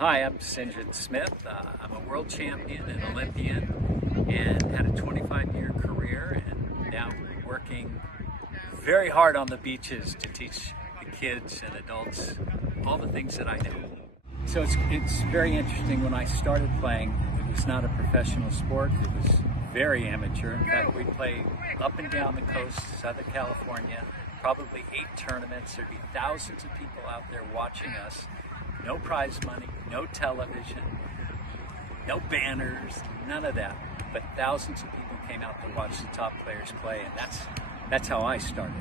Hi, I'm Sinjin Smith. I'm a world champion and Olympian and had a 25-year career, and now working very hard on the beaches to teach the kids and adults all the things that I know. So it's very interesting. When I started playing, it was not a professional sport. It was very amateur. In fact, we played up and down the coast, Southern California, probably 8 tournaments. There'd be thousands of people out there watching us. No prize money, no television, no banners, none of that. But thousands of people came out to watch the top players play, and that's how I started.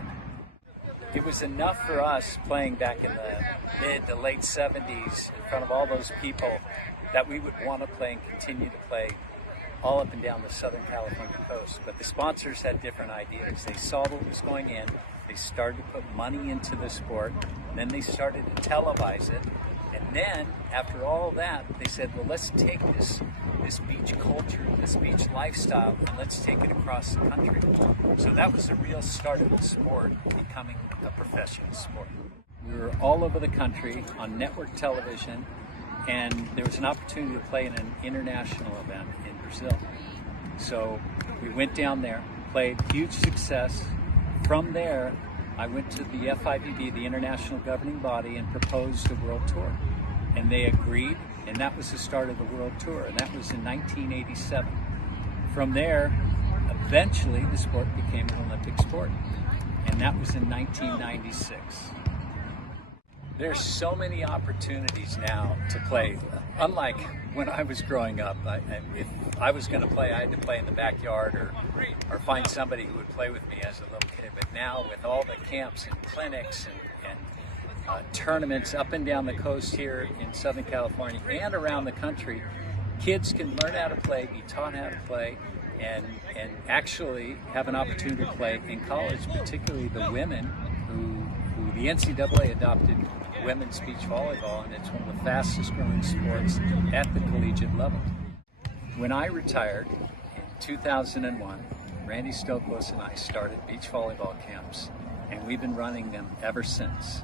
It was enough for us playing back in the mid to late 70s in front of all those people that we would want to play and continue to play all up and down the Southern California coast. But the sponsors had different ideas. They saw what was going in, they started to put money into the sport, and then they started to televise it. And then, after all that, they said, well, let's take this beach culture, this beach lifestyle, and let's take it across the country. So that was the real start of the sport becoming a professional sport. We were all over the country on network television, and there was an opportunity to play in an international event in Brazil. So we went down there, played, huge success. From there, I went to the FIVB, the international governing body, and proposed a world tour. And they agreed, and that was the start of the world tour, and that was in 1987. From there, eventually the sport became an Olympic sport, and that was in 1996. There's so many opportunities now to play. Unlike when I was growing up, if I was going to play, I had to play in the backyard or find somebody who would play with me as a little kid. But now, with all the camps and clinics and tournaments up and down the coast here in Southern California and around the country, kids can learn how to play, be taught how to play, and actually have an opportunity to play in college, particularly the women who the NCAA adopted women's beach volleyball, and it's one of the fastest growing sports at the collegiate level. When I retired in 2001, Randy Stokos and I started beach volleyball camps, and we've been running them ever since.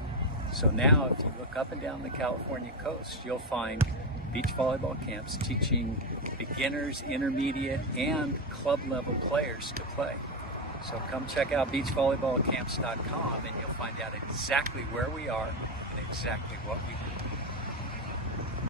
So now, if you look up and down the California coast, you'll find beach volleyball camps teaching beginners, intermediate, and club level players to play. So come check out beachvolleyballcamps.com, and you'll find out exactly where we are and exactly what we do.